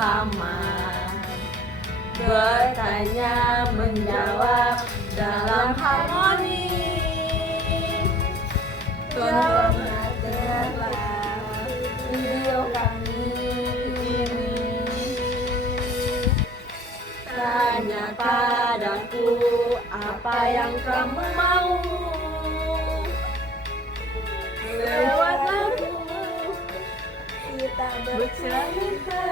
sama. Bertanya menjawab dalam harmoni. Tontonlah video kami ini. Tanya padaku apa yang kamu mau. Lewat lagu kita bercerita.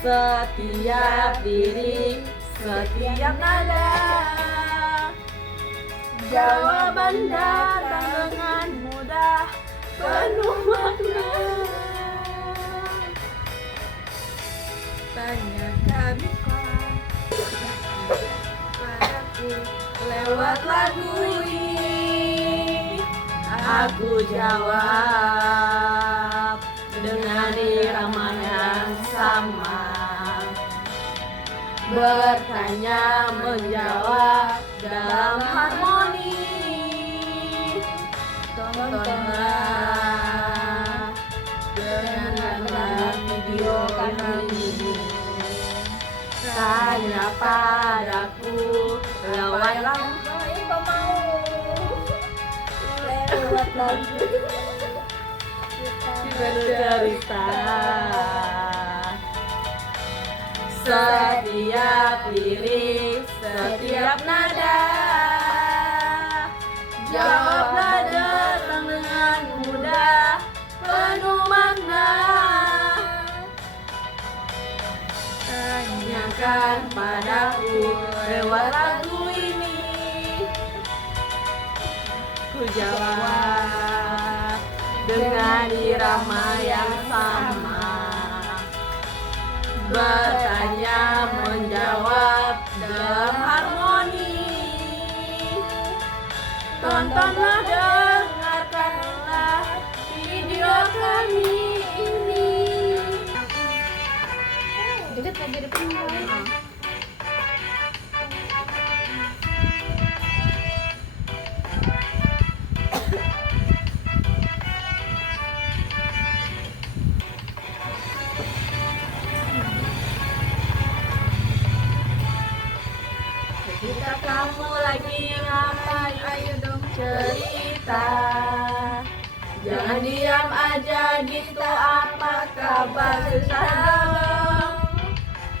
Setiap lirik, setiap nada, jawaban datang dengan mudah, penuh makna. Tanyakan padaku lewat lagu ini. Aku jawab dengan irama yang sama. Bertanya menjawab dalam harmoni. Tontonlah dengarlah video kami ini. Tanya padaku lewat lagu. Lewat lagu kita cerita. Setiap lirik, setiap nada, jawablah datang dengan mudah, penuh makna. Tanyakan padaku lewat lagu ini. Ku jawab dengan irama yang sama. Bertanya menjawab dalam harmoni. Tontonlah, dengarkanlah video kami ini. Jadi tadi depan. Jika kamu lagi ngapain, ayo dong cerita. Jangan diam aja gitu, apa kabar sekarang?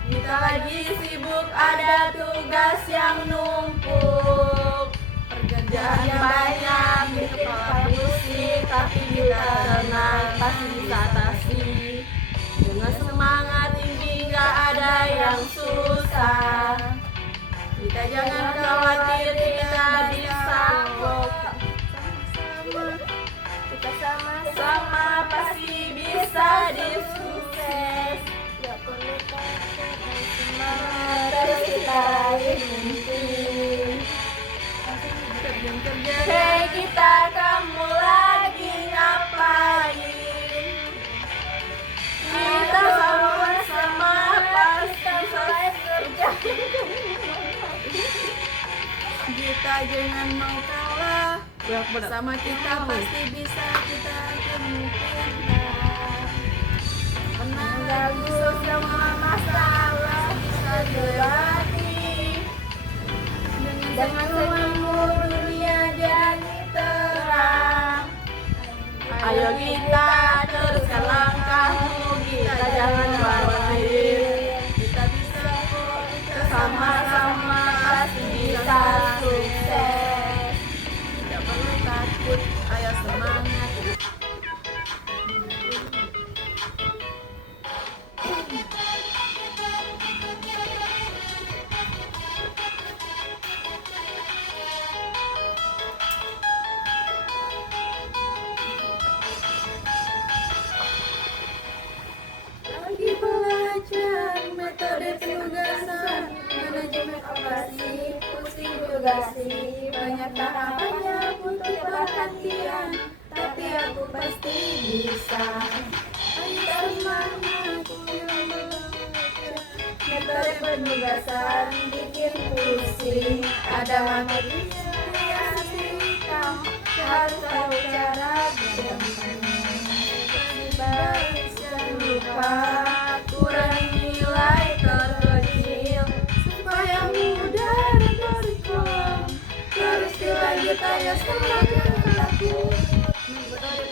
Kita lagi sibuk, ada tugas yang numpuk. Pekerjaan yang banyak, di kepala pusing, tapi kita tenang, pasti bisa atasi. Dengan semangat tinggi, gak ada yang susah. Kita jangan khawatir, kita bisa kok. Kita sama-sama pasti bisa disukses. Gak perlu takut, semangat terus kita mimpi. Hei kita, kamu lagi ngapain? Kita sama-sama pasti selesai kerja. Kita jangan mau kalah, bersama kita pasti bisa kita temukan. Menanggapi semua masalah bisa dilewati. Dengan senyummu dunia jadi terang. Ayo kita teruskan langkahmu, kita jangan khawatir. Kita bisa kok, sama-sama pasti bisa sukses. Tidak perlu takut, ayo semangat. Lagi belajar metode penugasan, manajemen operasi, pusing juga sih. Banyak tahapannya butuh perhatian, tapi aku pasti bisa. Ayo semangat, metode penugasan bikin pusing. Ada matematika, harus tahu cara gampang. Jangan lupa supaya semakin takut.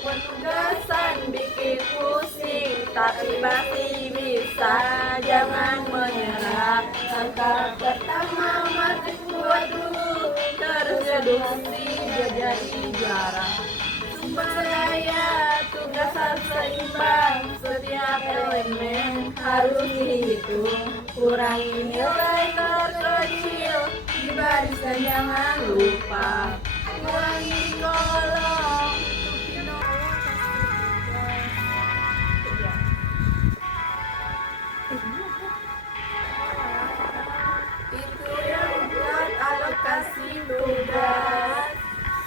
Penugasan bikin pusing, tapi pasti bisa, jangan menyerah. Langkah pertama mati kuat dulu, terus reduksi dia jadi juara. Sumber daya tugas harus seimbang, setiap elemen harus dihitung. Kurangi nilai terkecil di barisan, jangan lupa kurangi di kolom. Itu yang buat alokasi tugas,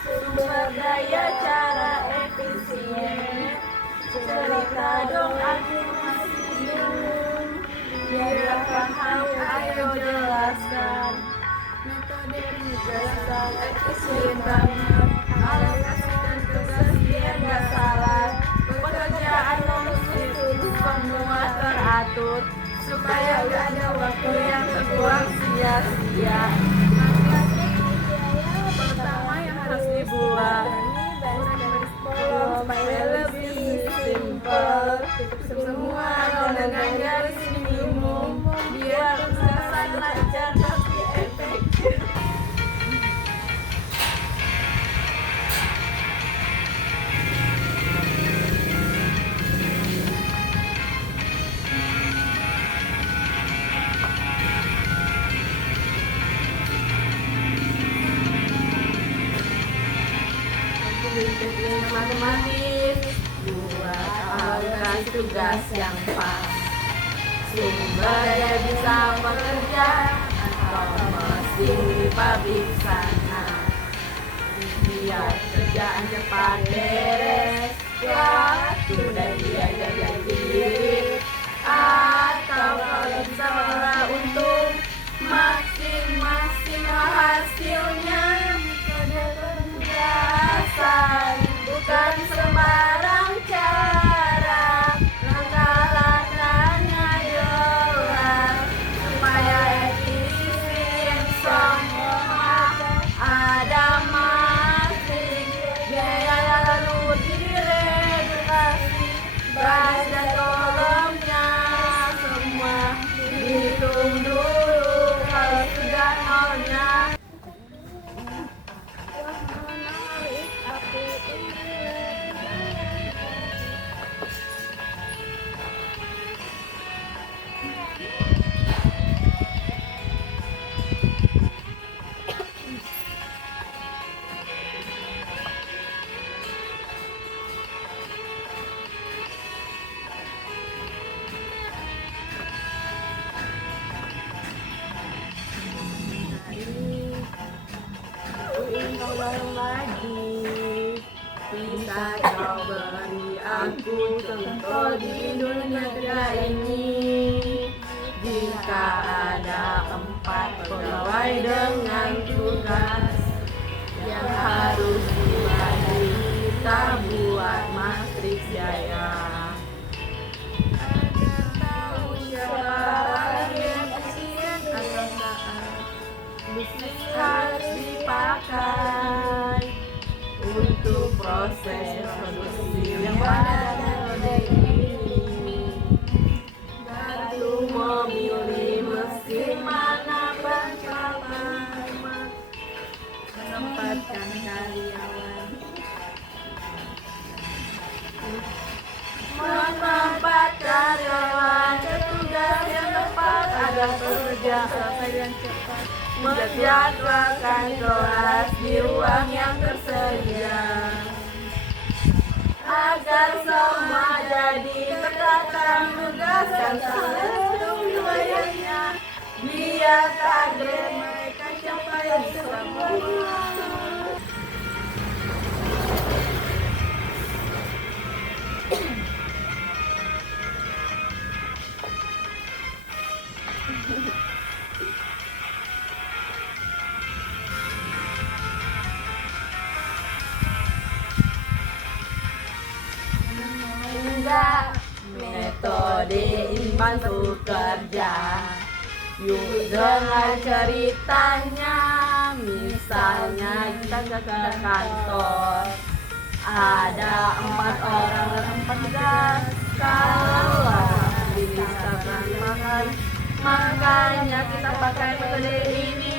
sumber daya cara efisien. Cerita dong aku masih bingung, biar paham ayo jelaskan. Metode penugasan efisien banget, alokasi dan tugas biar gak salah. Pekerjaan non-khusus semua teratur, supaya gak ada waktu yang terbuang sia-sia. Pertama yang harus dibuat supaya lebih simple, semua dengan garis minimum, biar penugasan lancar tapi efektif. Matematis, buat alokasi tugas yang pas. Sumber daya bisa bekerja atau mesin di pabrik sana, biar kerjaan cepat beres, waktu dan biaya jadi. Atau kalau bisa malah untung, maksimal hasilnya. Penugasan bukan sembarang cara, langkah-langkahnya jelas, supaya efisien semua ada masing. Biaya lalu direduksi, baris dan kolomnya semua dihitung dulu. Kalau sudah nolnya, bareng lagi. Bisa kau beri aku contoh di dunia kerja ini. Jika ada 4 pegawai dengan tugas yang harus dibagi, kita buat matriks jaya. Agar tahu siapa yang efisien atau saat besi harus dipakai untuk proses produksi yang pada metode ini. Bantu memilih mesin mana berkapan, menempatkan karyawan, ke tugas yang tepat agar bekerja selesai dan cepat. Menjadwalkan kelas di ruang yang tersedia, agar semua jadi tertata. Menugaskan satu wilayahnya, biar target mereka capai semua. Metode bantu kerja, yuk dengar ceritanya. Misalnya kita ke kantor, ada 4 orang dan 4 tugas. Kalau dimintakan makan, makanya kita pakai metode ini.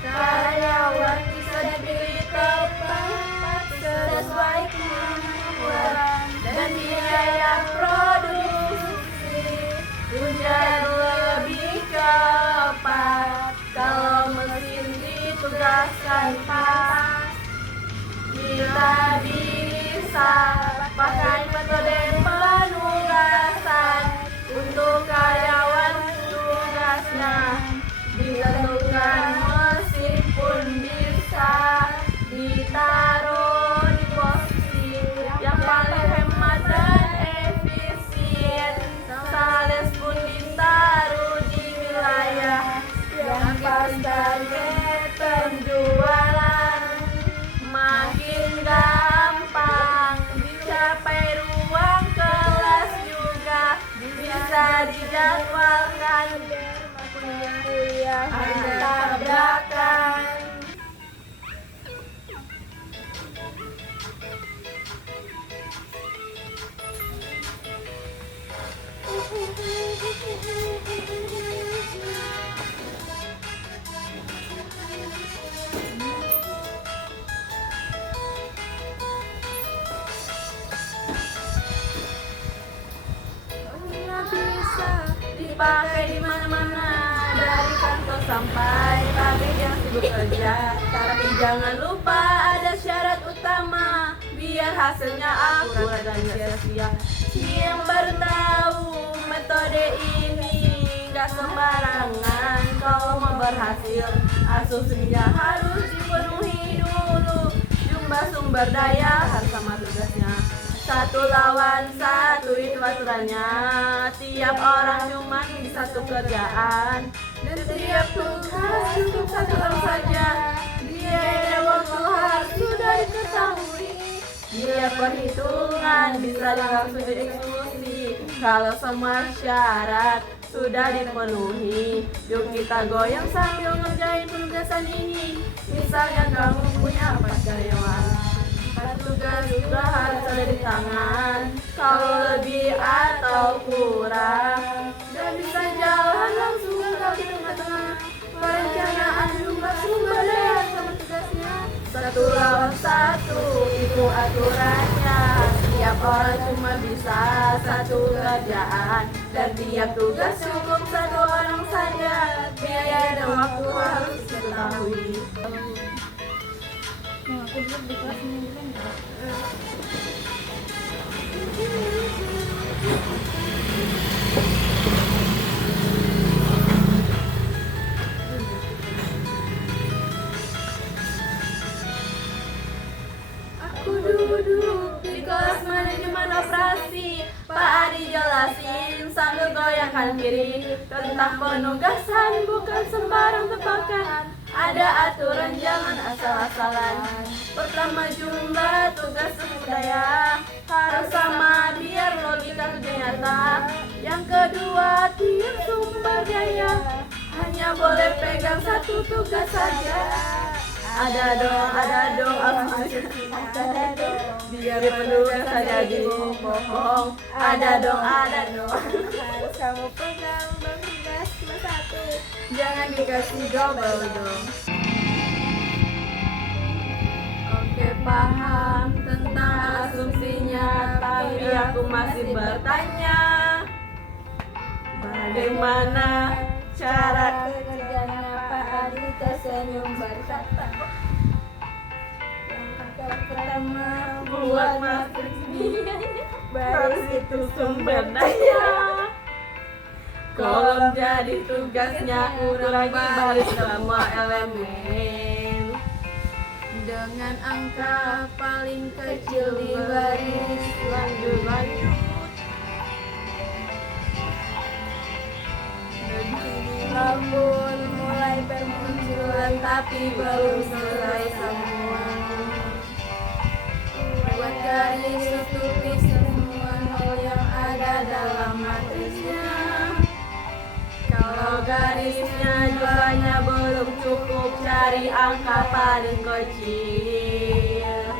Karyawan bisa dipilih tepat sesuai kemampuan dan biaya produksi menjadi lebih cepat. Kalau mesin ditugaskan pas, kita bisa pakai metode penugasan. Untuk karyawan tugasnya ditentukan, mesin pun bisa ditaruh di posisi yang paling hemat dan efisien. Sales pun ditaruh di wilayah yang pas target penjualan. Makin gampang dicapai, ruang kelas juga bisa dijadwalkan. Tabrakan. Bisa dipakai di mana-mana, dari kantor sampai pabrik yang sibuk kerja. Tapi jangan lupa ada syarat utama, biar hasilnya akurat dan sia-sia. Yang baru tahu metode ini gak sembarangan. Kalau mau berhasil, asumsinya harus dipenuhi dulu. Jumlah sumber daya harus sama tugasnya. 1 lawan 1 itu aturannya. Tiap orang cuma di satu kerjaan, dan tiap tugas cukup 1 orang saja. Biaya waktu harus sudah diketahui. Biaya perhitungan bisa langsung dieksekusi. Kalau semua syarat sudah dipenuhi, yuk kita goyang sambil ngerjain penugasan ini. Misalnya kamu punya 4 karyawan, 4 tugas juga harus ada di tangan. Kalau lebih atau kurang, dan bisa jalan langsung ke tengah-tengah. Perencanaan jumlah sumber daya sama tugasnya. 1 lawan 1 itu aturannya. Tiap orang cuma bisa 1 kerjaan, dan tiap tugas cukup 1 orang saja. Biaya dan waktu harus diketahui. Nah, aku dulu di kelas ini kan Aku duduk di kelas manajemen operasi. Pak Adi jelasin sambil goyangkan kiri tentang penugasan bukan sembarang tebakan. Ada aturan, jangan asal-asalan. Pertama, jumlah tugas daya harus sama biar logika kerja nyata. Yang kedua, tiap sumber daya hanya boleh pegang 1 tugas saja. Ada dong, biar penugas saja bohong. Ada dong. harus kamu pegang tugas cuma 1. Jangan dikasih double dong. Oke, paham tentang asumsinya, tapi aku masih bertanya, bagaimana cara Kerjanya Pak Adi tersenyum berkata, langkah pertama buat matriks baris itu sumber daya. Kolom jadi tugasnya, kurangi baris semua elemen dengan angka paling kecil di baris. Lanjut. Lambun mulai bermunculan tapi belum selesai semua. Buat garis tutupi semua nol yang ada dalam matrisnya. Kalau garisnya jumlahnya belum cukup, dari angka paling kecil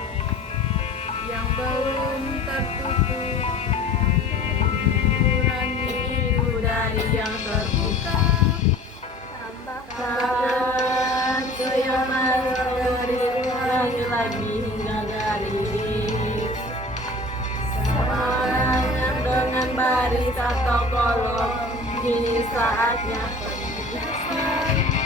yang belum tertutup, kurangi itu dari yang terbuka. Tambahkan ke yang garis, ulangi lagi hingga garis. Samakan dengan baris atau kolom. Kini saatnya penugasan.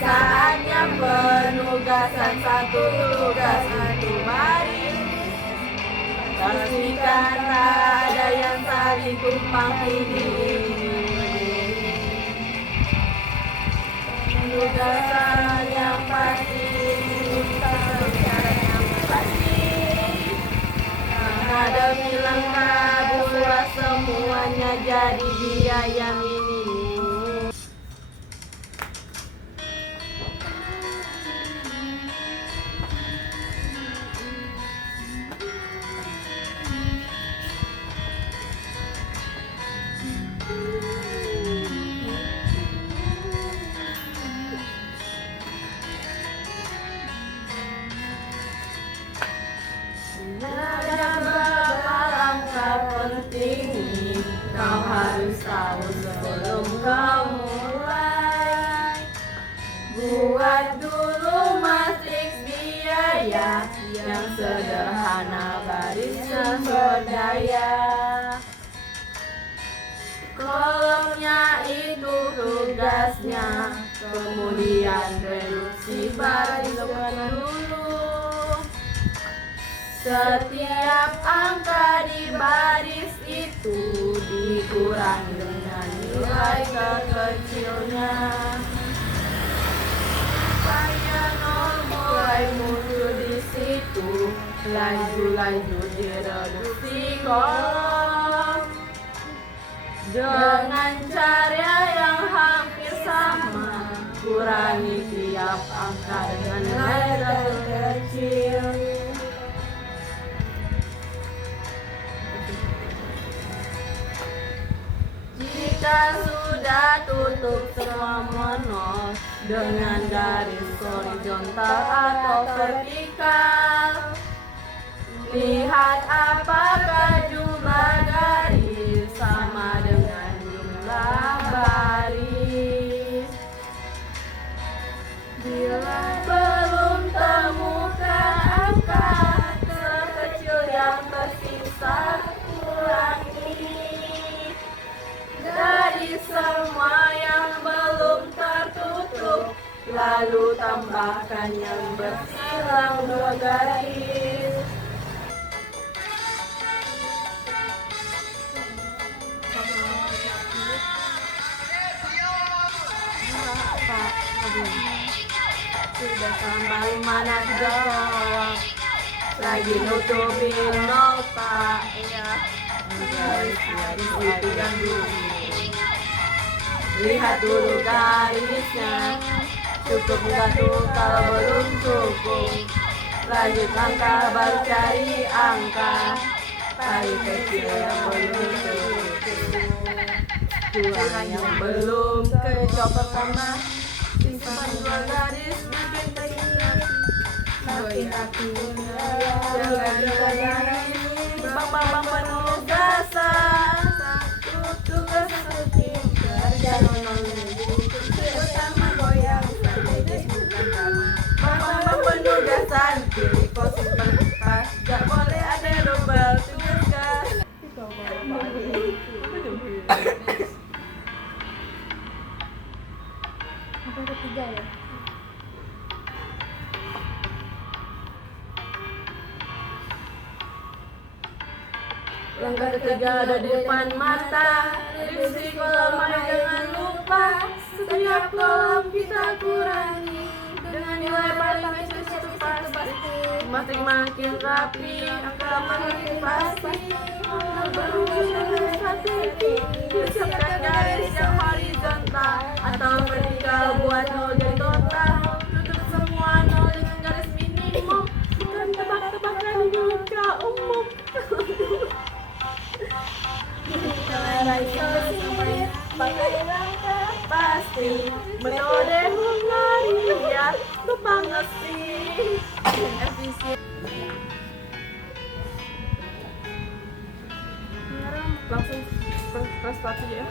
Saatnya penugasan, satu tugas satu baris. Pastikan tak ada yang saling tumpang tindih. Penugasan yang pasti, cara yang pasti. Karena demi lengkap, buat semuanya jadi biaya minimum. Ada beberapa langkah penting kau harus tahu sebelum kau mulai. Buat dulu matriks biaya yang sederhana, barisnya swadaya. Kolomnya itu tugasnya, kemudian reduksi baris dulu. Setiap angka di baris itu dikurangi dengan nilai terkecilnya. Supaya nol mulai muncul di situ, laju-laju direduksi kolom. Dengan cara yang hampir sama, kurangi tiap angka dengan nilai terkecil. Jika sudah tutup semua monos dengan garis horizontal atau vertikal, lihat apakah jumlah garis sama dengan jumlah baris. Bila belum temukan angka terkecil yang tersisa, kurangi. Dari semua yang belum tertutup, lalu tambahkan yang bersilang 2 garis. Sudah sampai mana jawab, lagi nutupin nota ya. Garis itu yang dulu. Lihat dulu garisnya, cukup nggak tuh? Kalau belum cukup, lanjut langkah baru cari angka paling kecil yang belum cukup. Kurang yang belum ke job pertama, simpan 2 garis, bikin keinginan. Makin aku jangan garis, bang penugasan. Satu tugas penting, kerja nol utama goyang strategis bukan drama. Bang penugasan, pilih pose berlepas, gak boleh ada double tugas. Angka ketiga ya. Langkah ketiga ada di depan mata. Revisi kolom jangan lupa. Setiap kolom kita kurangi dengan nilai paling kecil satu pasti. Makin rapi, angka makin pasti. Berusaha dengan strategi, siapkan garis yang horizontal atau vertikal buat nol jadi total. Tutup semua nol dengan garis minimum. Bukan tebak-tebakan juga umum. Pakai langkah pasti menode ngariat lupa ngesti efisien. Langsung prestasi ya.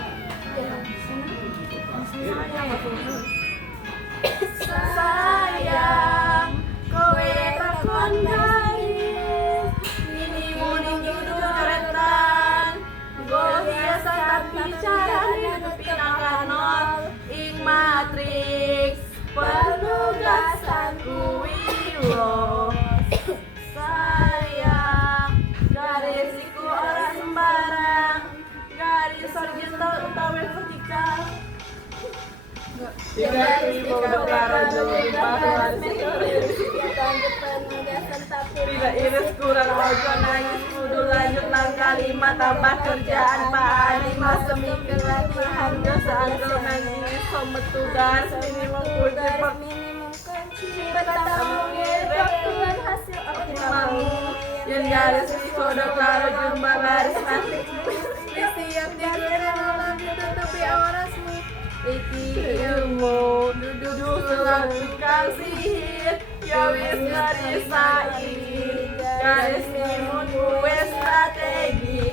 Sayang kowe takon nangis ini muni judul coretan go biasa tapi carane pinangkan nol ing matriks penugasan kuwi lo. Sayang garis iku ora sembarang garis horizontal utawa vertikal. Tidak iris kurang ojo nangis kudu lanjut langkah 5 tambah kerjaan Pak 5 seminggu latihan dosa angkel nangis somet tugas minimum kunci bertemu ngebek hasil optimal yang garis di kodok laro jumpa garis nanti siap dikira malam ditutupi orasmu iki ilmu duduk melakukan sihir ya wis garis saiki garis mimun gue strategi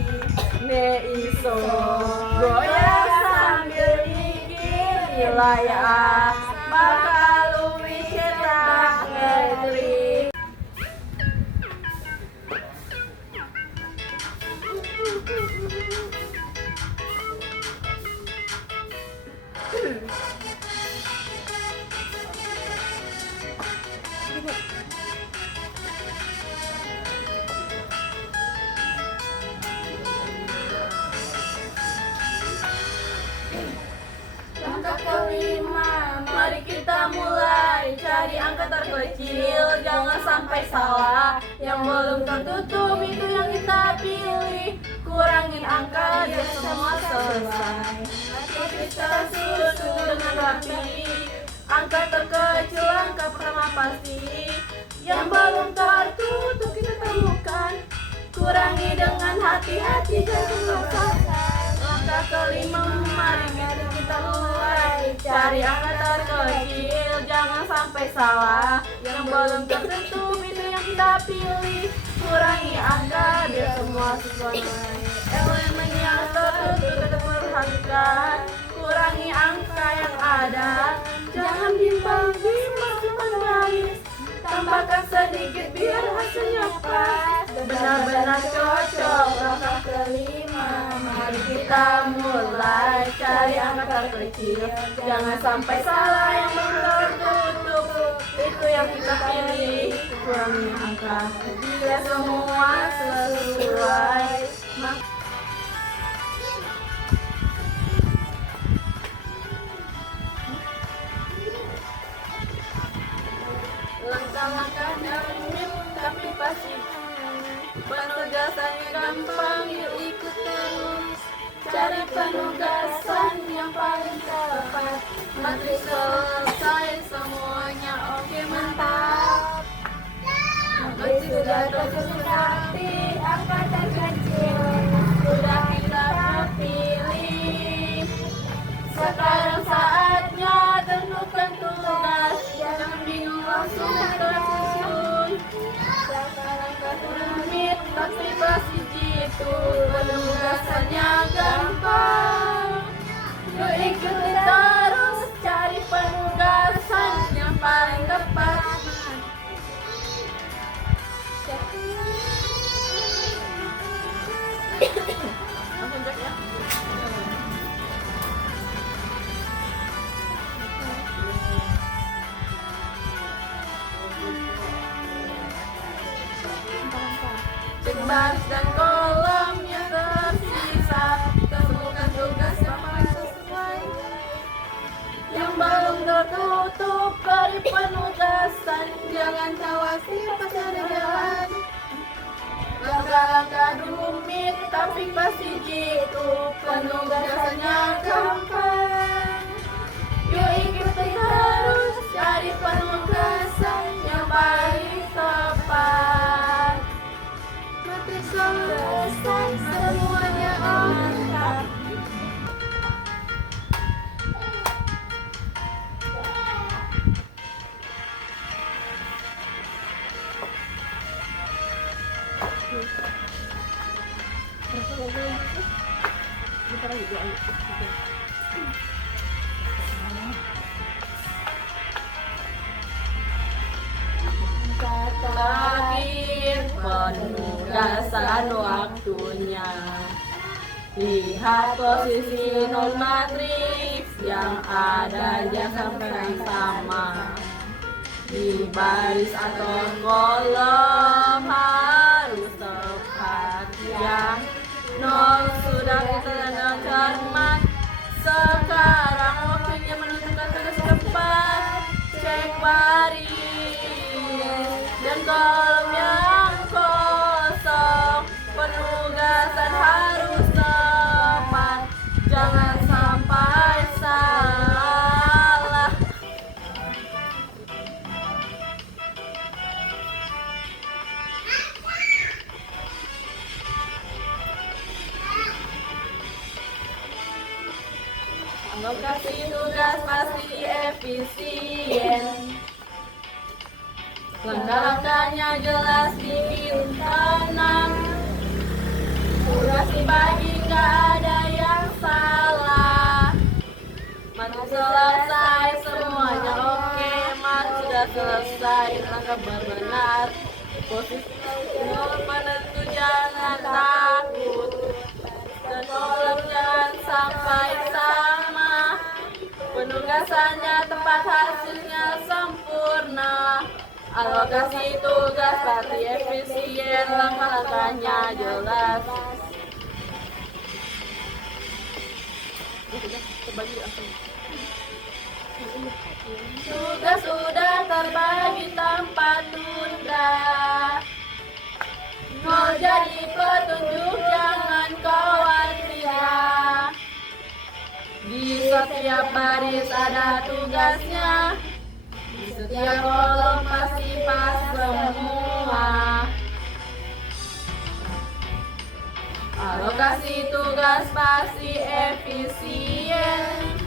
ne iso goyang sambil mikir wilayah bakal luwih cetak ngetrik. Langkah kelima, mari kita mulai cari angka terkecil, jangan sampai salah. Yang belum tertutup itu yang kita pilih. Kurangin angka dia semua selesai. Kita susun dengan rapi. Angka terkecil, angka pertama pasti. Yang belum tertutup kita temukan. Kurangi dengan hati-hati jangan lupa. Langkah kelima, mari kita mulai cari angka terkecil, jangan sampai salah. Yang belum tertutup itu yang kita pilih. Kurangi angka biar semua sesuai. Elemen yang tertutup kita perhatikan. Kurangi angka yang ada, jangan bimbang-bimbang garis. Tambahkan sedikit biar hasilnya pas. Benar-benar cocok. Langkah kelima, mari kita mulai cari angka terkecil, jangan sampai salah. Yang belum tertutup itu yang kita pilih. Kurangi angka bila semua sesuai. Langkah-langkahnya rumit tapi pasti penugasannya gampang, yuk ikut terus. Cari penugasan yang paling tepat. Matris selesai semuanya, oke mantap. Matris sudah tersusun angka terkecil sudah kita pilih. Sekarang saatnya tentukan tugas, jangan bingung langsung tersusun. Langkah-langkah rumit tapi pasti jitu, penugasannya gampang. Yuk ikuti terus, cari penugasan yang paling tepat. Langsung cek ya. Cek baris dan kolom yang tersisa, temukan tugas yang paling sesuai. Yang belum tertutup beri penugasan, jangan tawasi pas ada jalan. Langkah-langkah rumit tapi pasti jitu, penugasannya gampang. Yuk ikuti terus, cari penugasan yang paling tepat. Matris selesai semuanya lengkap. Bentar lagi doa. Terakhir penugasan waktunya. Lihat posisi non matriks yang ada jangan sampai sama. Di baris atau kolom harus tepat ya. Nol sudah kita cermat. Sekarang waktunya menentukan tugas keempat. Cek baris dan kolom yang kosong. Penugasan harus tepat. Jangan sampai salah. Lokasi tugas pasti efisien. Langkah-langkahnya jelas bikin tenang. Tugas dibagi gak ada yang salah. Mati selesai semuanya oke. Mati sudah selesai langkah benar. Posisi penentu jangan takut. Dan kolom jangan sampai sama. Penugasannya tepat, hasilnya sempurna. Alokasi tugas pasti efisien, langkah-langkahnya jelas. Tugas sudah terbagi tanpa tunda. Mau jadi petunjuk jangan khawatir ya. Di setiap baris ada tugasnya. Di setiap kolom pasti pas semua. Alokasi tugas pasti efisien.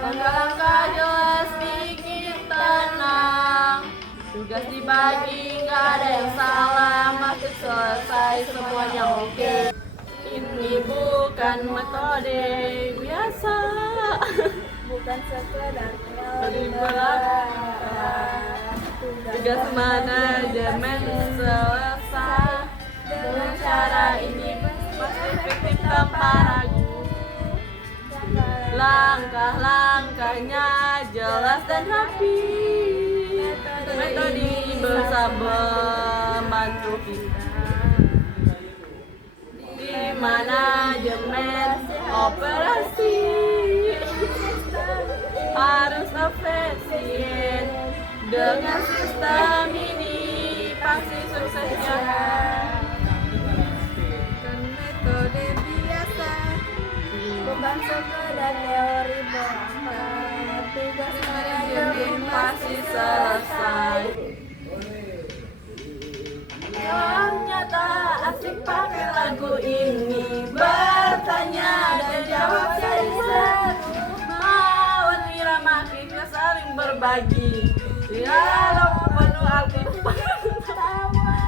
Langkah-langkah jelas bikin tenang. Tugas dibagi gak ada yang salah. Masih selesai semuanya oke. Ini bukan metode biasa. Bukan sekedar Bagi belakang. Tugas manajemen selesai. Dengan cara ini pasti efektif tanpa ragu. Langkah-langkahnya jelas dan rapi. Metode ini bisa membantu kita di manajemen operasi. Harus efisien. Dengan sistem ini pasti suksesnya. Bukan metode biasa. Bukan sekedar teori belaka. Tugas manajemen Pasti selesai. Kalau nyata asik pakai lagu ini. Bertanya dan jawab jadi seru. Mawat irama kita saling berbagi. Dialog penuh arti tawa.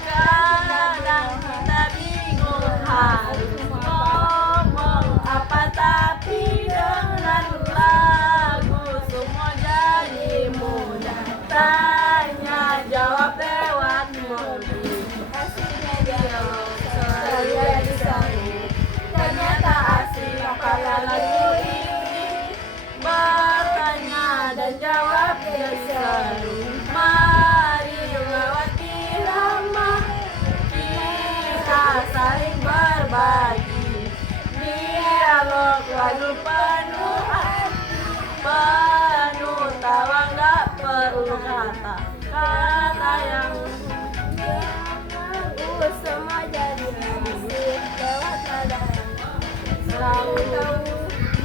Kadang kita bingung harus ngomong apa, tapi dengan lagu semua jadi mudah. Tanya jawab lewat mobil. aslinya dialog Selalu jadi seru. Ternyata asik pakai lagu ini. Bertanya dan jawab jadi seru. Mari lewati irama. Kita saling berbagi. Dialog lagu penuh arti. Penuh tawa gak perlu kata. Kata yang semua jadi asik lewat nada yang selalu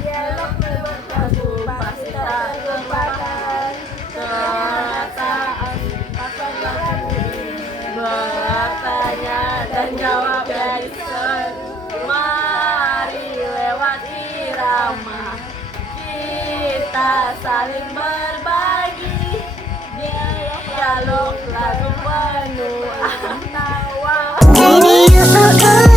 dialog lewat lagu pasti tak terlupakan. ternyata asik pakai lagu ini. Bertanya dan jawab dari seru. Mari lewat irama. Kita saling berbagi. Dialog lagu penuh tawa. Baby, you're so good.